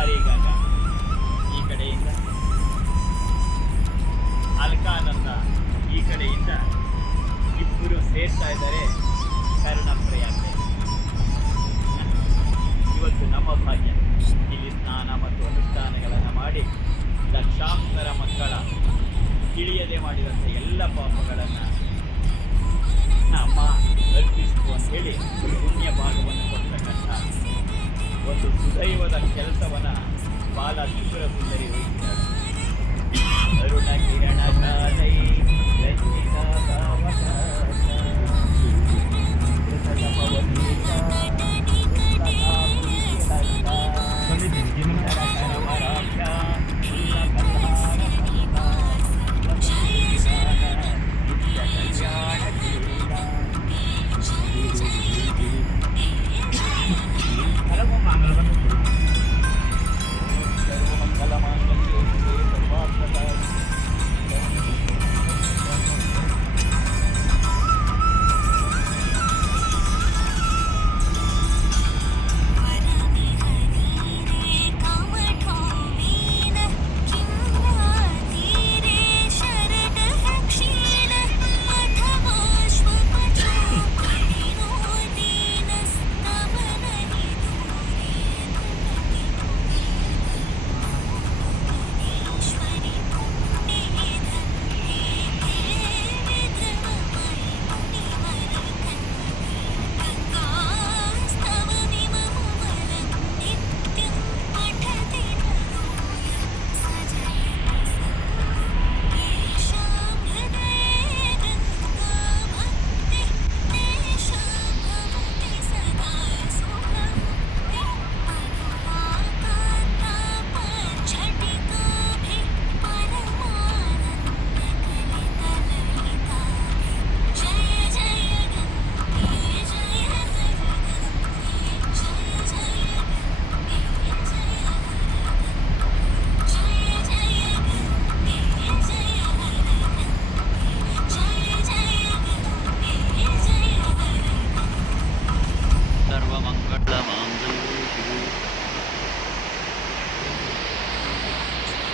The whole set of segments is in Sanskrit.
ಪಿಂಡಾರಿ ಗಂಗಾ ಈ ಕಡೆಯಿಂದ, ಅಲ್ಕಾನಂದ ಈ ಕಡೆಯಿಂದ ಇಬ್ಬರು ಸೇರ್ತಾ ಇದ್ದಾರೆ ಕರ್ಣಪ್ರಯಾಗ. ಇವತ್ತು ನಮ್ಮ ಭಾಗ್ಯ ಇಲ್ಲಿ ಸ್ನಾನ ಮತ್ತು ಅನುಷ್ಠಾನಗಳನ್ನು ಮಾಡಿ ಲಕ್ಷಾಂತರ ಮಕ್ಕಳ ತಿಳಿಯದೆ ಮಾಡಿದಂಥ ಎಲ್ಲ ಪಾಪಗಳನ್ನು ಅಮ್ಮ ಅರ್ಪಿಸು ಅಂತ ಹೇಳಿ ಪುಣ್ಯ ಭಾಗವನ್ನು ಕೊಡ್ತಕ್ಕಂಥ ಒಂದು ಸುದೈವದ ಕೆಲಸವನ್ನು ಬಾಲ ತ್ರಿಪುರ ಸುಂದರಿ ವಹಿಸಿದ್ದಾರೆ. ಅರುಣ ಕಿರಣ ಕಾಲೈ ರಚಿತ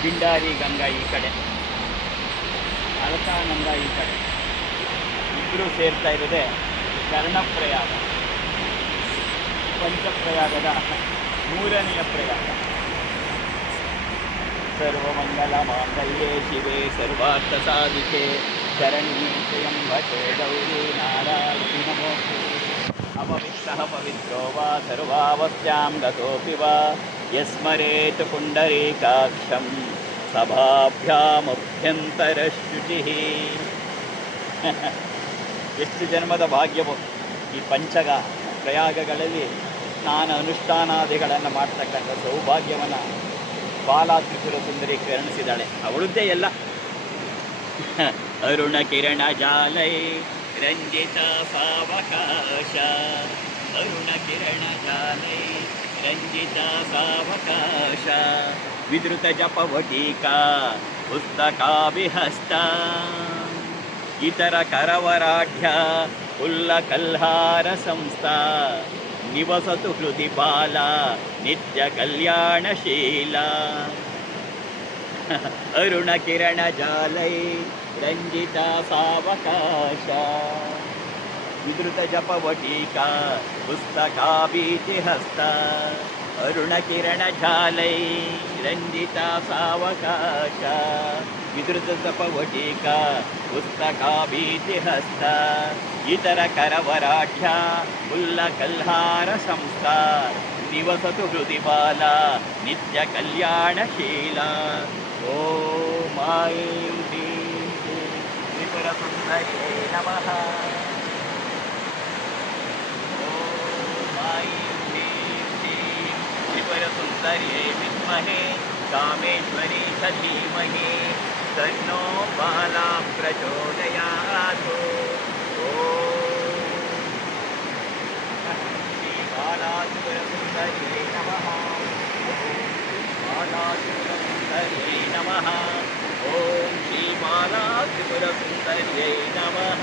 ಪಿಂಡಾರಿ ಗಂಗಾ ಈ ಕಡೆ, ಅಲಕಾನಂದ ಈ ಕಡೆ, ಇಬ್ಬರು ಸೇರ್ತಾ ಇರೋದೇ ಕರ್ಣಪ್ರಯಾಗ, ಪಂಚಪ್ರಯಾಗದ ಮೂರನೆಯ ಪ್ರಯಾಗ. ಸರ್ವಮಂಗಲ ಮಾಂಗಲ್ಯೆ ಶಿವೆ ಸರ್ವಾರ್ಥ ಸಾಧಿಕೆ ಶರಣ್ಯೇ ತ್ರ್ಯಂಬಕೆ ಗೌರಿ ನಾರಾಯಣಿ ನಮೋಸ್ತುತೆ. ಅಪವಿತ್ರಃ ಪವಿತ್ರೋ ವಾ ಸರ್ವಾವಸ್ಯಾಂ ಗತೋಪಿ ವಾ ಯಸ್ಮರೇತ್ ಪುಂಡರೀಕಾಕ್ಷಂ ಸಭಾಭ್ಯಾಮಭ್ಯಂತರ ಶುಚಿಃ. ಎಷ್ಟು ಜನ್ಮದ ಭಾಗ್ಯವು ಈ ಪಂಚಗ ಪ್ರಯಾಗಗಳಲ್ಲಿ ಸ್ನಾನ ಅನುಷ್ಠಾನಾದಿಗಳನ್ನು ಮಾಡ್ತಕ್ಕಂಥ ಸೌಭಾಗ್ಯವನ್ನು ಬಾಲ ತ್ರಿಪುರ ಸುಂದರಿ ಕರುಣಿಸಿದ್ದಾಳೆ. ಅವಳದ್ದೇ ಎಲ್ಲ. ಅರುಣ ಕಿರಣ ಜಾಲೈ ರಂಜಿತ ಸಾವಕಾಶ, ಅರುಣ ಕಿರಣ ಜಾಲೈ ರಂಜಿತ ಸಾವಕಾಶ, ವಿಧೃತ ಜಪವಟೀಕಾ ಪುಸ್ತಕಾಭಿಹಸ್ತ, ಇತರ ಕರವರಾಢ್ಯ ಉಲ್ಲಕಲ್ಹಾರ ಸಂಸ್ಥಾ, ನಿವಸತು ಹೃದಿ ಬಾಲ ನಿತ್ಯ ಕಲ್ಯಾಣಶೀಲ. ಅರುಣ ಕಿರಣ ಜಾಲೈ ರಂಜಿತ ಸಾವಕಾಶ, ವಿಧೃತ ಜಪವಟೀಕಾ ಪುಸ್ತಕಾಭೀತಿಹಸ್ತ, ಅರುಣ ಕಿರಣ ಜಾಲೈ ರಂಜಿತ ಸಾವಕಾಶ, ವಿಧೃತ ಜಪವಟೀಕಾ ಪುಸ್ತಕಾಭೀತಿಹಸ್ತ, ಇತರ ಕರವರಾಢ್ಯ ಉಲ್ಲಕಲ್ಹಾರ ಸಂಸ್ಥಾ, ನಿವಸತು ಹೃದಿ ಬಾಲ ನಿತ್ಯ ಕಲ್ಯಾಣಶೀಲ. ಓಂ ಐಂ ಹ್ರೀಂ ತ್ರಿಪುರ ಸುಂದರೇ ನಮಃ. ಓಂ ಐಂ ಹ್ರೀಂ ತ್ರಿಪುರ ಸುಂದರೇ ವಿದ್ಮಹೇ ಕಾಮೇಶ್ವರಿ ಧೀಮಹಿ ತನ್ನೋ ಬಾಲ ಪ್ರಚೋದಯಾತ್. ಬಾಲಾತ್ರಿಪುರಸುಂದರ್ಯೈ ನಮಃ. ಬಾಲಾತ್ರಿಪುರಸುಂದರ್ಯೈ ನಮಃ. ಓಂ ಶ್ರೀ ಬಾಲಾತ್ರಿಪುರಸುಂದರ್ಯೈ ನಮಃ.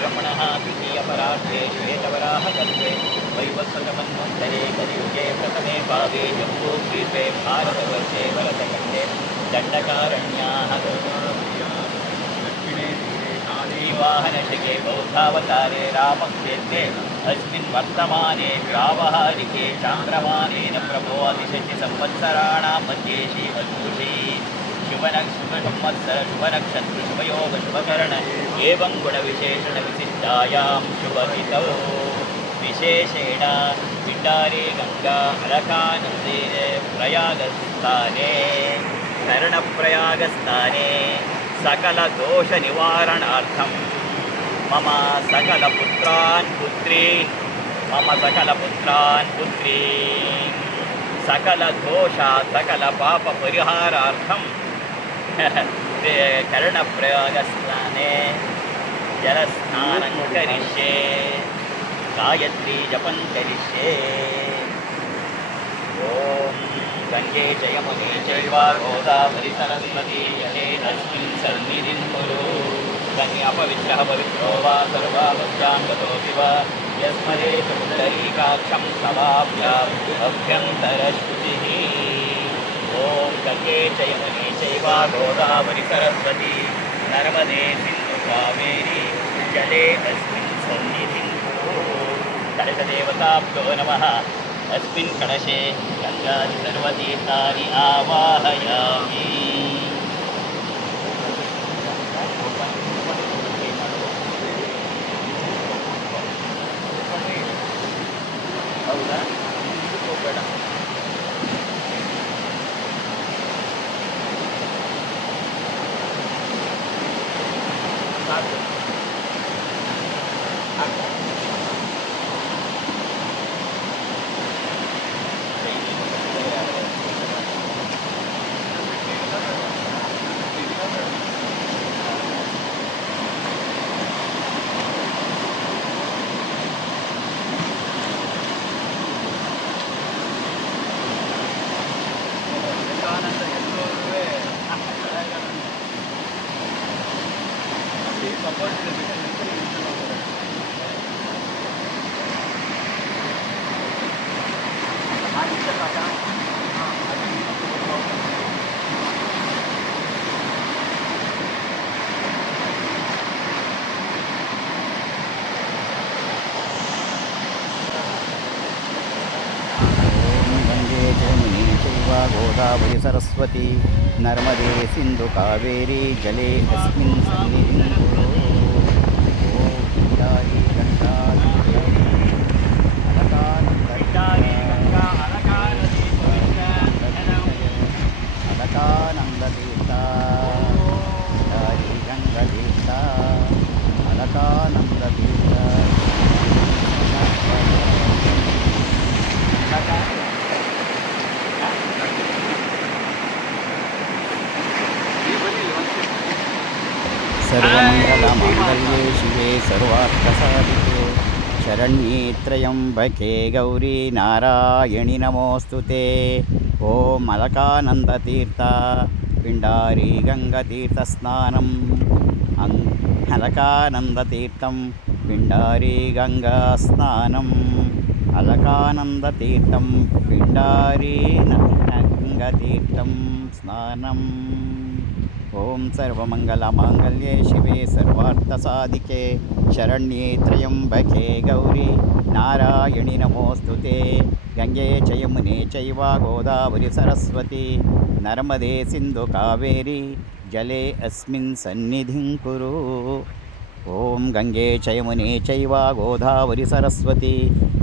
ब्रह्मणः द्वितीयपरार्धे श्वेतवराहकल्पे वैवस्वतमन्वन्तरे कलियुगे प्रथमे भावे जम्बूद्वीपे भारतवर्षे भरतखण्डे दण्डकारण्याः दक्षिणे वाहनशके बौद्धावतारे रामक्षेत्रे अस्मिन् वर्तमाने व्यावहारिके चान्द्रमानेन प्रभो अधिशचिसंवत्सराणां मध्ये श्रीवत्सुषी शुभसंवत्सर शुभनक्षत्र शुभयोग शुभकर्ण एवं गुणविशेषणविशिष्टायां शुभहितौ विशेषेण पिण्डारे गंगा अलकानन्दे प्रयागस्थाने कर्णप्रयागस्थाने सकलदोषनिवारणार्थं मम सकलपुत्रान् पुत्रीन् सकलदोषात् सकलपापपरिहारार्थं कर्णप्रयागस्थाने जलस्नानं करिष्ये गायत्री जपं करिष्ये ॐ गङ्गे च यमुने चैव गोदावरी सरस्वती यथेनस्मिन् सन्निधिं कुरु कन्यापवित्रः पवित्रो वा सर्वाभक्तां गतोऽपि वा यस्मरे पुण्डरीकाक्षं समाभ्याभ्यन्तरश्रुतिः ॐ गङ्गे च यमुने चैव गोदावरी सरस्वती नर्मदे सिन्धु कावेरी जले अस्मिन् सन्निधिं कुरु कलशदेवताभ्यो नमः अस्मिन् कलशे गङ्गादि सर्वतीर्थानि आवाहयामि ಹೌದಾ ಹೋಗಬೇಡ गोदावरी सरस्वती नर्मदे सिंधु कावेरी जले अस्मिन् सन्निधिं कुरु ॐ पिण्डारी गङ्गा अलकानन्दतीर्था पिण्डारी गङ्गतीर्था अलकानन्दतीर्था सर्वमङ्गलमाङ्गल्ये शिवे सर्वार्थसाधिके शरण्ये त्र्यम्बके गौरी नारायणि नमोऽस्तु ते। ॐ अलकानन्दतीर्थ पिण्डारी गङ्गातीर्थस्नानम् अलकानन्दतीर्थं पिण्डारी गङ्गास्नानम् अलकानन्दतीर्थं पिण्डारी गङ्गातीर्थं स्नानम्। ॐ सर्वमङ्गलमाङ्गल्ये शिवे सर्वार्थसाधिके शरण्ये त्र्यम्बके गौरी नारायणि नमोऽस्तु ते। गङ्गे च यमुने चैव गोदावरि सरस्वती नर्मदे सिन्धु कावेरी जले अस्मिन् सन्निधिं कुरु। ॐ गङ्गे च यमुने चैव गोदावरि सरस्वती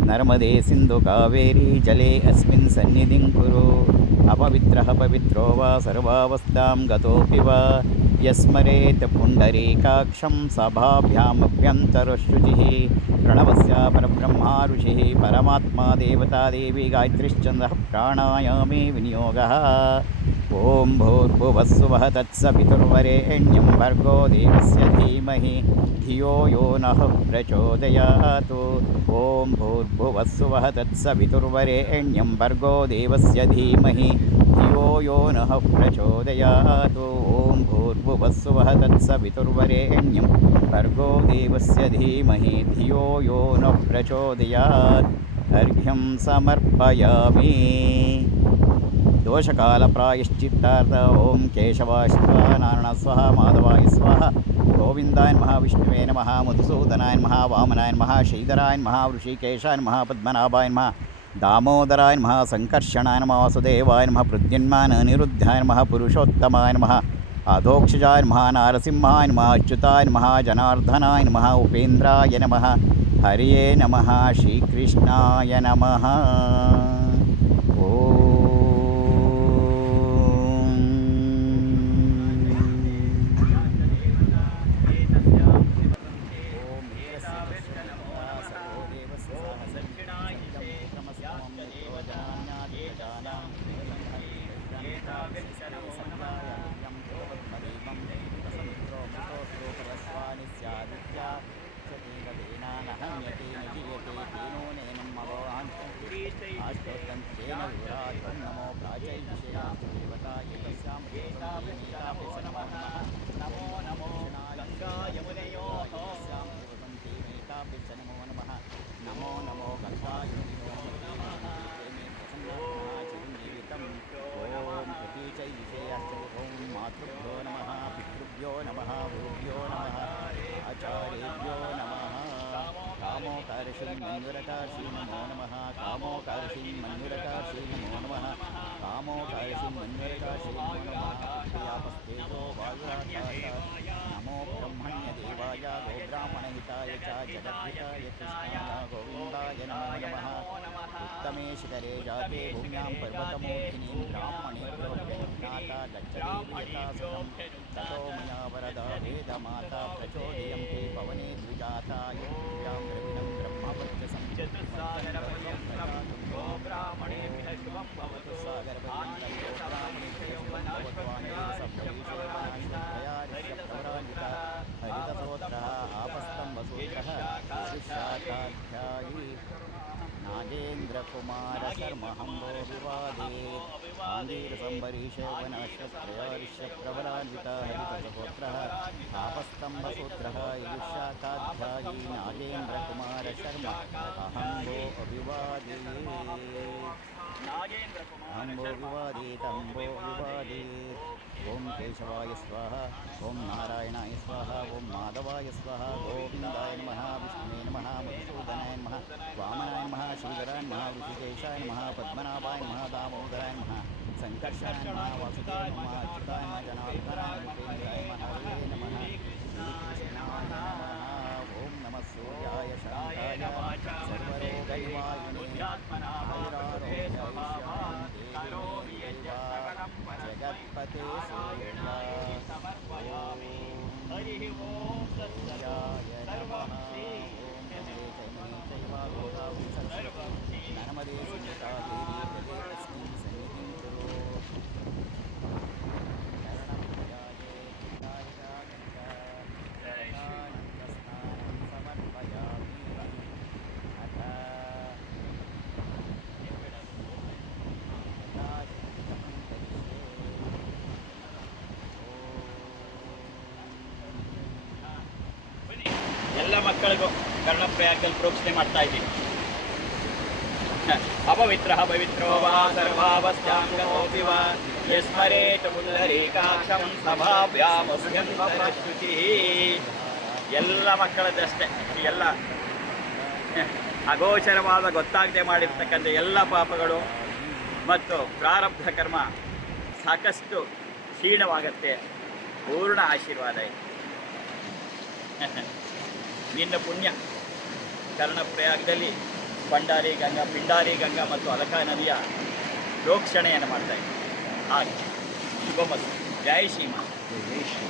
नर्मदे सिन्धु कावेरी जले अस्मिन् सन्निधिं कुरु। अपवित्रः पवित्रो वा सर्वावस्थां गतोऽपि वा यस्मरेत् पुण्डरीकाक्षं सभाभ्यामभ्यन्तरशुचिः। प्रणवस्य परब्रह्मा ऋषिः परमात्मा देवता देवी गायत्रीश्चन्द्रः प्राणायामे विनियोगः। ॐ भूर्भुवस्सुवः तत्सवितुर्वरेण्यं भर्गो देवस्य धीमहि धियो यो नः प्रचोदयात्। ॐ भूर्भुवस्सुवः तत्सवितुर्वरेण्यं भर्गो देवस्य धीमहि धियो यो नः प्रचोदयात्। ॐ भूर्भुवस्सुवः तत्सवितुर्वरेण्यं भर्गो देवस्य धीमहि धियो यो नः प्रचोदयात्। अर्घ्यं समर्पयामि। दोषकालप्रायश्चित्तार्थ ॐ केशवाय स्वाहा नारायणाय स्वाहा माधवाय स्वाहा गोविन्दाय नमः विष्णुवे नमः मधुसूदनाय नमः वामनाय नमः श्रीधराय नमः ऋषिकेशाय नमः पद्मनाभाय नमः दामोदराय नमः संकर्षणाय नमः वासुदेवाय नमः प्रद्युन्मान अनिरुद्धाय नमः पुरुषोत्तमाय नमः अधोक्षजाय नमः नारसिंहाय नमः अच्युताय नमः जनार्दनाय नमः उपेन्द्राय नमः हरिये नमः श्रीकृष्णाय नमः। मातृभ्यो नमः पितृभ्यो नमः गुरुभ्यो नमः आचार्येभ्यो नमः। कामोकार्षी मन्युरकार्षी नमो नमः कामोकार्षी मन्युरकार्षी नमो नमः कामोकार्षी मन्युरकार्षी नमो नमः। प्रियापस्तेजो वायुराकाशात् नमो ब्रह्मण्यदेवाय गोब्राह्मणहिताय च जगद्धिताय कृष्णाय गोविन्दाय नमो नमः। उत्तमे शिखरे जाते भूम्यां पर्वतमूर्तिनीं ब्राह्मणेभ्यो ज्ञाता गच्छदेवी यथा सुतं ततो मया वरदा वेदमाता प्रचोदयन्ते पवने द्विजाता यत्यां द्रविणं ब्रह्मवर्चसं ब्राह्मणेभ्यः शुभं भवतु सागरपर्यन्तं ब्राह्मणेभ्यः शुभं भवतु आनेरसप्रविशेषप्रवरान्विता हरितसोत्रः आपस्तं वसूत्रः शाखाध्यायी नागेन्द्रकुमार शर्महम्बो विवादे आङ्गीरसम्बरीशवनश्वत्रयारिष्यप्रवरान्विता हरितसहोत्रः आपस्तम्भसूत्रः युष्याकाध्यायी नागेन्द्रकुमार शर्म अहम्बो अभिवादे अम्बो विवादेत अम्बो विवादेत। ॐ केशवाय स्वाहा ॐ नारायणाय स्वाहा ॐ माधवाय स्वाहा गोविन्दाय नमः विष्णुवे नमः मधुसूदनाय नमः वामनाय नमः श्रीधराय नमः ऋषिकेशाय नमः पद्मनाभाय नमः दामोदराय नमः संकर्षणाय नमः वासुदेवाय नमः अच्युताय नमः जनार्दनाय उपेन्द्राय नमः हरे नमः श्रीकृष्णाय नमः। ॐ नमः सूर्याय शान्ताय सर्वरोगनिवारिणे जगत्पते सूर्याय नमः। नर्मदे सिन्धु कावेरी जले अस्मिन् सन्निधिं कुरु। शरणं ಮಕ್ಕಳಿಗೂ ಕರ್ಣಪ್ರಯಾಗದಲ್ಲಿ ಪ್ರೋಕ್ಷಣೆ ಮಾಡ್ತಾ ಇದ್ದೀನಿ. ಅಪವಿತ್ರ ಪವಿತ್ರೋ ವಾ ಸರ್ವಾವಸ್ಥಾಂಗಮೋಪಿ ವಾ ಯಸ್ಮರೇತ ಪುಂಡರೀಕಾಕ್ಷಂ ಸಭಾವ್ಯಾಮಸ್ಯಂತರಶ್ರುತಿ. ಎಲ್ಲ ಮಕ್ಕಳದ್ದಷ್ಟೇ. ಎಲ್ಲ ಅಗೋಚರವಾದ ಗೊತ್ತಾಗದೆ ಮಾಡಿರ್ತಕ್ಕಂಥ ಎಲ್ಲ ಪಾಪಗಳು ಮತ್ತು ಪ್ರಾರಬ್ಧ ಕರ್ಮ ಸಾಕಷ್ಟು ಕ್ಷೀಣವಾಗತ್ತೆ. ಪೂರ್ಣ ಆಶೀರ್ವಾದ ಇದೆ. ನಿನ್ನ ಪುಣ್ಯ ಕರ್ಣಪ್ರಯಾಗದಲ್ಲಿ ಪಿಂಡಾರಿ ಗಂಗಾ ಮತ್ತು ಅಲಕಾ ನದಿಯ ಪ್ರೋಕ್ಷಣೆಯನ್ನು ಮಾಡ್ತಾ ಇದ್ದೀವಿ. ಹಾಗೆ ಶುಭಮಸ್ತು. ಜೈ ಶ್ರೀಮಾನ್. ಜೈ ಶ್ರೀ.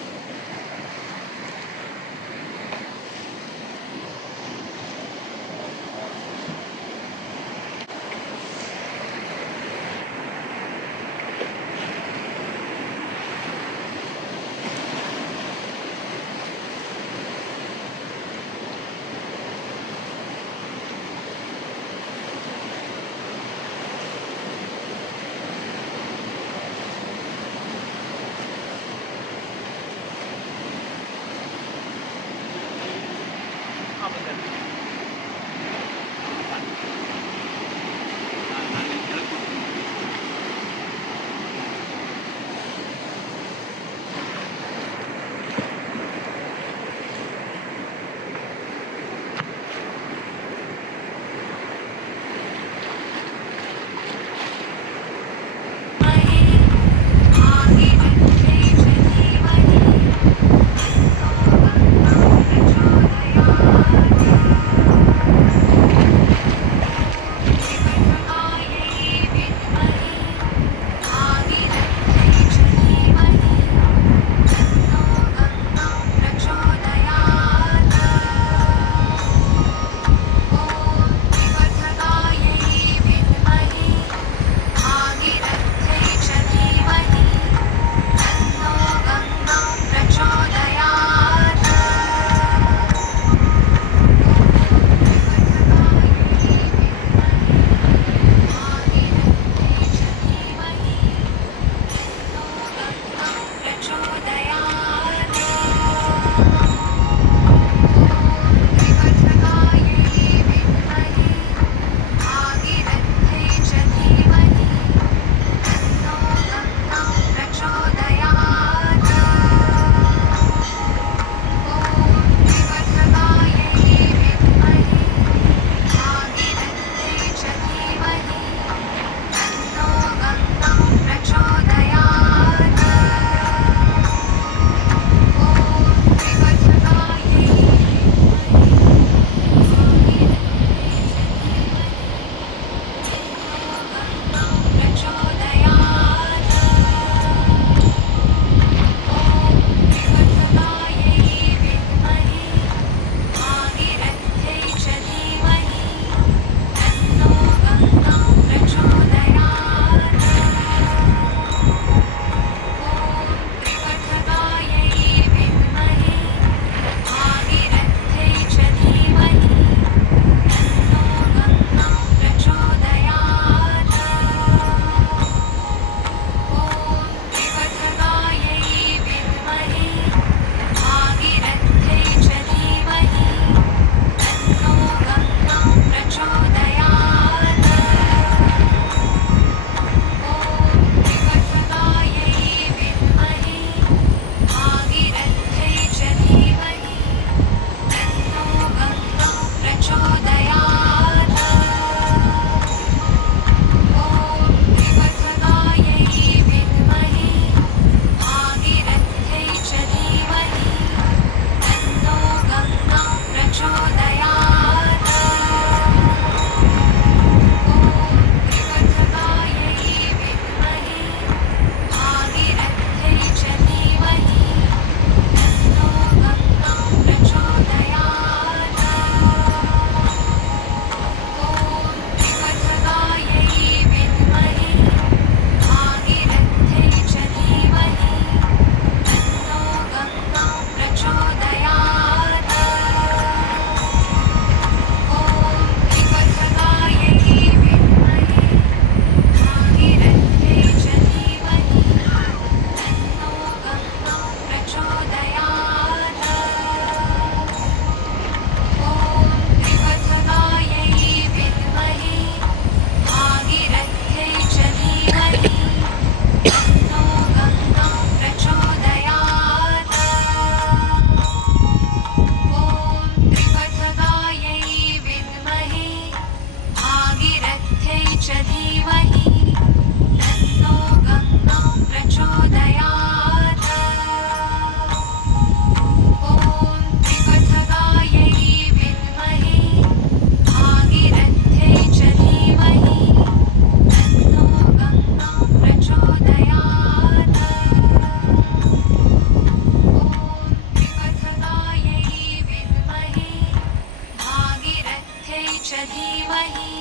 धीमहि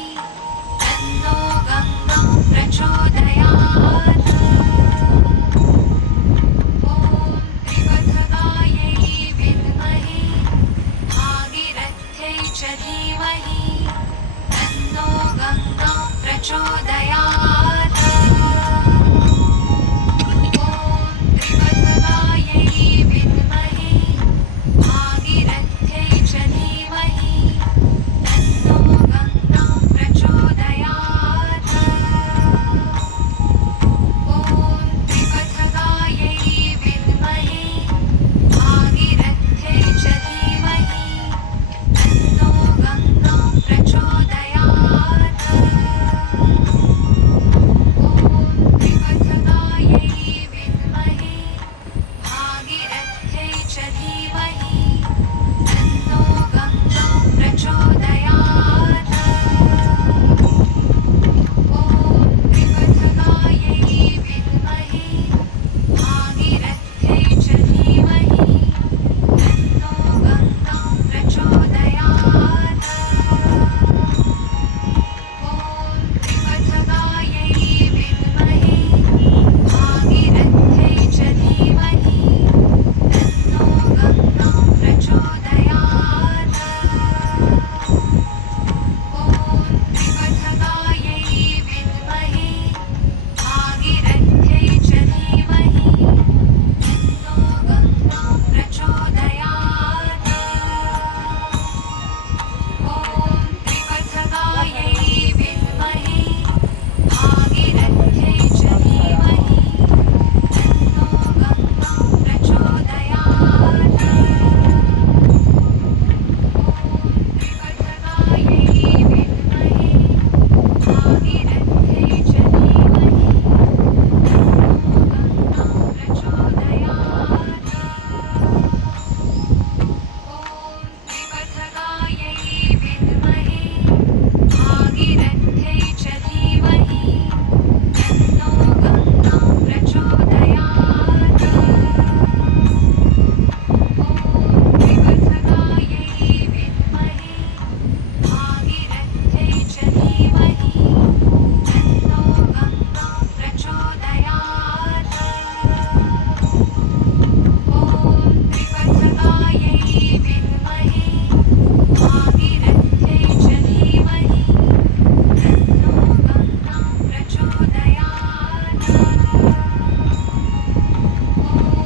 तन्नो गङ्गा प्रचोदयात्। ॐ त्रिपथगायै विद्महे भागीरथ्यै च धीमहि तन्नो गङ्गा प्रचोदयात्। ॐ त्रिपथगायै विद्महे भागीरथ्यै च धीमहि तन्नो गङ्गा प्रचोदयात्। ॐ त्रिपथगायै विद्महे भागीरथ्यै च धीमहि तन्नो गङ्गा प्रचोदयात्। ॐ त्रिपथगायै विद्महे भागीरथ्यै च धीमहि तन्नो गङ्गा प्रचोदयात्। ॐ त्रिपथगायै विद्महे भागीरथ्यै च धीमहि तन्नो गङ्गा प्रचोदयात्। ॐ त्रिपथगायै विद्महे भागीरथ्यै च धीमहि तन्नो गङ्गा प्रचोदयात्। ॐ त्रिपथगायै विद्महे भागीरथ्यै च धीमहि तन्नो गङ्गा प्रचोदयात्। ॐ त्रिपथगायै विद्महे भागीरथ्यै च धीमहि तन्नो गङ्गा प्रचोदयात्। ॐ त्रिपथगायै विद्महे भागीरथ्यै च धीमहि तन्नो गङ्गा प्रचोदयात्। ॐ त्रिपथगायै विद्महे भागीरथ्यै च धीमहि तन्नो गङ्गा प्रचोदयात्। ॐ त्रिपथगायै विद्महे भागीरथ्यै च धीमहि तन्नो गङ्गा प्रचोदयात्। ॐ त्रिपथगायै विद्महे भागीरथ्यै च धीमहि तन्नो गङ्गा प्रचोदयात्। ॐ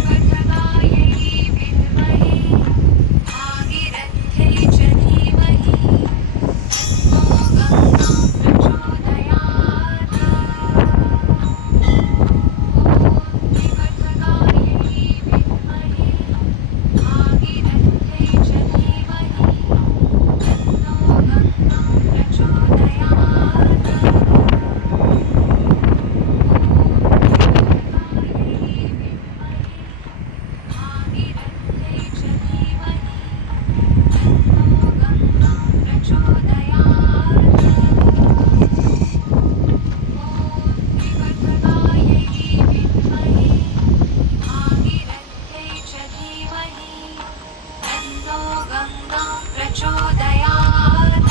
त्रिपथगायै विद्महे भागीरथ्यै च धीमहि तन्नो गङ्गा प्रचोदयात्। ॐ त्रिपथगायै विद्महे भागीरथ्यै च धीमहि तन्नो गङ्गा प्रचोदयात्। ॐ त्रिपथगायै विद्महे भागीरथ्यै च धीमहि तन्नो गङ्गा प्रचोदयात्। ॐ त्रिपथगायै विद्महे भागीरथ्यै च धीमहि तन्नो गङ्गा प्रचोदयात्।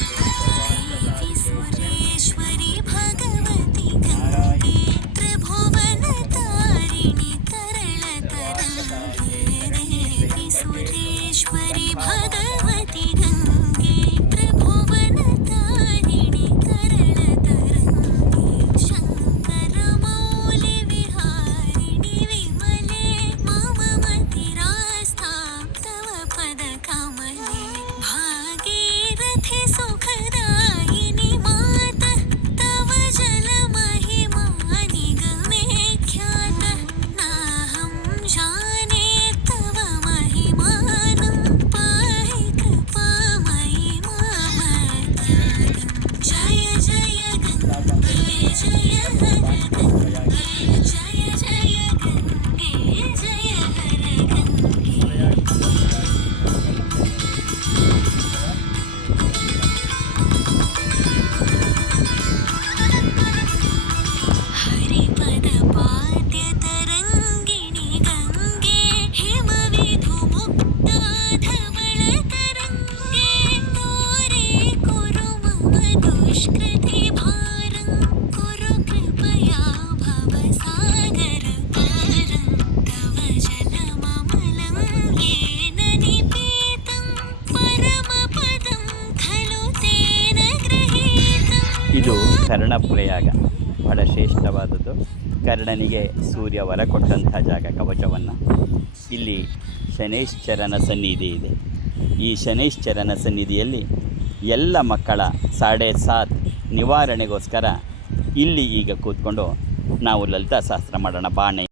देवी सुरेश्वरी भगवती गंगे त्रिभुवन तारिणी तरल तरंगे देवी सुरेश्वरी भगवती गंगे त्रिभुवन तारिणी तरल तरंगे शंकर मौलि विहारिणि विमले मम मतिरास्था तव पद कमले भागीरथि सुखदायिनि माता तव जल महिमा निगमे ख्यात नाहं जाने तव महिमानं पाहि कृपामयि मामज्ञानं जय जय गङ्गे जय हर गङ्गे जय जय गङ्गे जय हर गङ्गे हरिपद पाद्य तरंगिणी गंगे हिमविधुमुक्ता धवल तरंगे तोरे कुरु मम दुष्कृति भारं कुरु कृपया भवसागर पारं तव जलममलं येन निपीतं परमपदं खलु तेन गृहीतम् ಇದು ಕರ್ಣಪ್ರಯಾಗ, ಬಹಳ ಶ್ರೇಷ್ಠವಾದದ್ದು. ಕರ್ಣನಿಗೆ ಸೂರ್ಯ ವರ ಕೊಟ್ಟಂಥ ಜಾಗ, ಕವಚವನ್ನು. ಇಲ್ಲಿ ಶನೈಶ್ಚರನ ಸನ್ನಿಧಿ ಇದೆ. ಈ ಶನೈಶ್ಚರನ ಸನ್ನಿಧಿಯಲ್ಲಿ ಎಲ್ಲ ಮಕ್ಕಳ 7.5 ನಿವಾರಣೆಗೋಸ್ಕರ ಇಲ್ಲಿ ಈಗ ಕೂತ್ಕೊಂಡು ನಾವು ಲಲಿತಾ ಸಹಸ್ರ ಮಾಡೋಣ. ಬಾಣೆ